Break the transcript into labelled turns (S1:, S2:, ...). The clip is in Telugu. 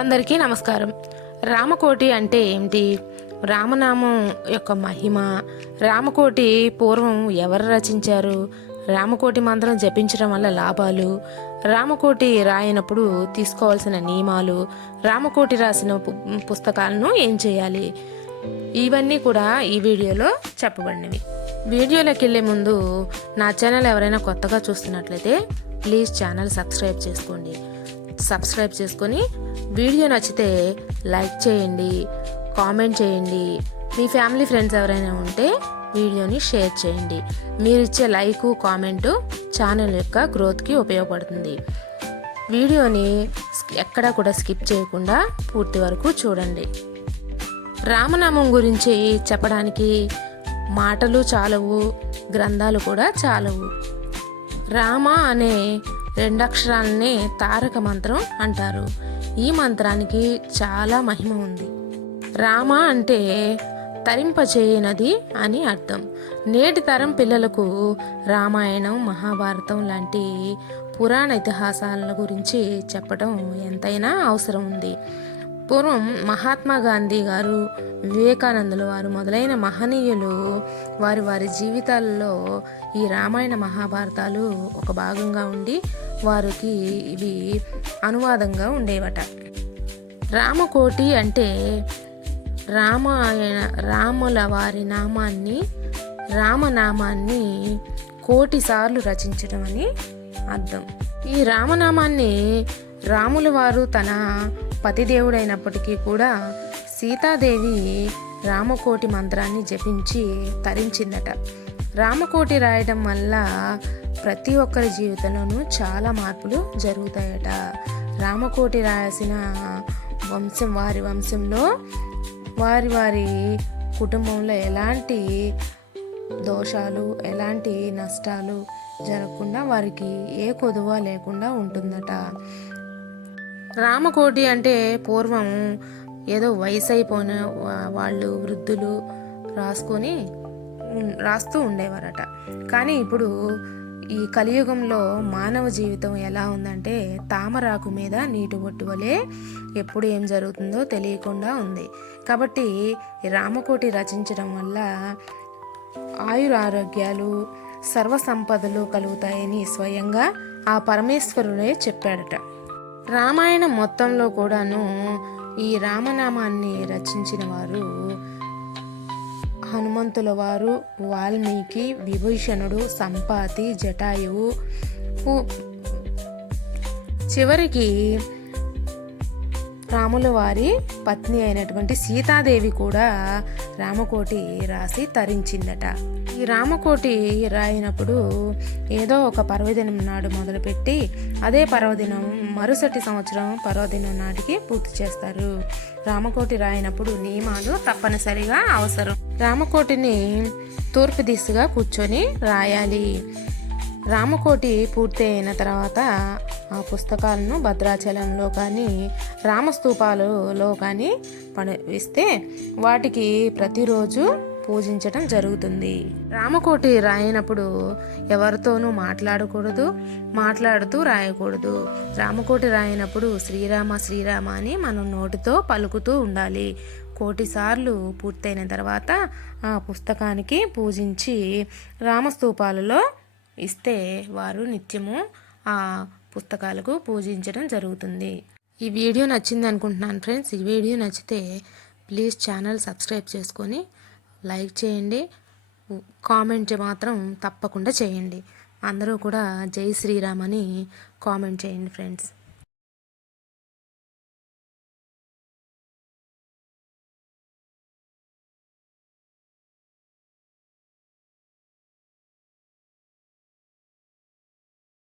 S1: అందరికీ నమస్కారం. రామకోటి అంటే ఏమిటి? రామనామం యొక్క మహిమ. రామకోటి పూర్వం ఎవరు రచించారు? రామకోటి మంత్రం జపించడం వల్ల లాభాలు? రామకోటి రాయనప్పుడు తీసుకోవాల్సిన నియమాలు? రామకోటి రాసిన పు- పుస్తకాలను ఏం చేయాలి? ఇవన్నీ కూడా ఈ వీడియోలో చెప్పబడినవి. వీడియోలోకి వెళ్ళే ముందు నా ఛానల్ ఎవరైనా కొత్తగా చూస్తున్నట్లయితే ప్లీజ్ ఛానల్ సబ్స్క్రైబ్ చేసుకోండి. సబ్స్క్రైబ్ చేసుకొని వీడియో నచ్చితే లైక్ చేయండి కామెంట్ చేయండి. మీ ఫ్యామిలీ ఫ్రెండ్స్ ఎవరైనా ఉంటే వీడియోని షేర్ చేయండి. మీరు ఇచ్చే కామెంటు ఛానల్ యొక్క గ్రోత్కి ఉపయోగపడుతుంది. వీడియోని ఎక్కడ ఎక్కడా కూడా స్కిప్ చేయకుండా పూర్తి వరకు చూడండి. రామనామం గురించి చెప్పడానికి మాటలు చాలవు గ్రంథాలు కూడా చాలవు. రామ అనే రెండక్షరాలనే తారక మంత్రం అంటారు. ఈ మంత్రానికి చాలా మహిమ ఉంది. రామ అంటే తరింపచేయనది అని అర్థం. నేటి తరం పిల్లలకు రామాయణం మహాభారతం లాంటి పురాణ ఇతిహాసాల గురించి చెప్పడం ఎంతైనా అవసరం ఉంది. పూర్వం మహాత్మా గాంధీ గారు వివేకానందులు వారు మొదలైన మహనీయులు వారి వారి జీవితాల్లో ఈ రామాయణ మహాభారతాలు ఒక భాగంగా ఉండి వారికి ఇవి అనువాదంగా ఉండేవట. రామకోటి అంటే రామాయణ రాముల వారి నామాన్ని రామనామాన్ని కోటిసార్లు రచించడం అని అర్థం. ఈ రామనామాన్ని రాముల వారు తన పతిదేవుడైనప్పటికీ కూడా సీతాదేవి రామకోటి మంత్రాన్ని జపించి తరించిందట. రామకోటి రాయడం వల్ల ప్రతి ఒక్కరి జీవితంలోనూ చాలా మార్పులు జరుగుతాయట. రామకోటి రాయాల్సిన వంశం వారి వంశంలో వారి వారి కుటుంబంలో ఎలాంటి దోషాలు ఎలాంటి నష్టాలు జరగకుండా వారికి ఏ కొదువ లేకుండా ఉంటుందట. రామకోటి అంటే పూర్వం ఏదో వయసు అయిపోయిన వాళ్ళు వృద్ధులు రాసుకొని రాస్తూ ఉండేవారట. కానీ ఇప్పుడు ఈ కలియుగంలో మానవ జీవితం ఎలా ఉందంటే తామరాకు మీద నీటి బొట్టు వలె ఎప్పుడు ఏం జరుగుతుందో తెలియకుండా ఉంది. కాబట్టి రామకోటి రచించడం వల్ల ఆయురారోగ్యాలు సర్వ సంపదలు కలుగుతాయని స్వయంగా ఆ పరమేశ్వరుడే చెప్పాడట. రామాయణం మొత్తంలో కూడాను ఈ రామనామాన్ని రచించిన వారు హనుమంతుల వారు వాల్మీకి విభీషణుడు సంపాతి జటాయువు. చివరికి రాముల వారి పత్ని అయినటువంటి సీతాదేవి కూడా రామకోటి రాసి తరించిందట. ఈ రామకోటి రాయినప్పుడు ఏదో ఒక పర్వదినం నాడు మొదలుపెట్టి అదే పర్వదినం మరుసటి సంవత్సరం పర్వదినం నాటికి పూర్తి చేస్తారు. రామకోటి రాయినప్పుడు నియమాలు తప్పనిసరిగా అవసరం. రామకోటిని తూర్పు దిశగా కూర్చొని రాయాలి. రామకోటి పూర్తి అయిన తర్వాత ఆ పుస్తకాలను భద్రాచలంలో కానీ రామస్తూపాలలో కానీ పడిస్తే వాటికి ప్రతిరోజు పూజించటం జరుగుతుంది. రామకోటి రాయినప్పుడు ఎవరితోనూ మాట్లాడకూడదు మాట్లాడుతూ రాయకూడదు. రామకోటి రాయినప్పుడు శ్రీరామ శ్రీరామ అని మనం నోటితో పలుకుతూ ఉండాలి. కోటిసార్లు పూర్తయిన తర్వాత ఆ పుస్తకానికి పూజించి రామస్తూపాలలో ఇస్తే వారు నిత్యము ఆ పుస్తకాలకు పూజించడం జరుగుతుంది. ఈ వీడియో నచ్చింది అనుకుంటున్నాను ఫ్రెండ్స్. ఈ వీడియో నచ్చితే ప్లీజ్ ఛానల్ సబ్స్క్రైబ్ చేసుకొని లైక్ చేయండి. కామెంట్ మాత్రం తప్పకుండా చేయండి. అందరూ కూడా జై శ్రీరామ్ అని కామెంట్ చేయండి ఫ్రెండ్స్.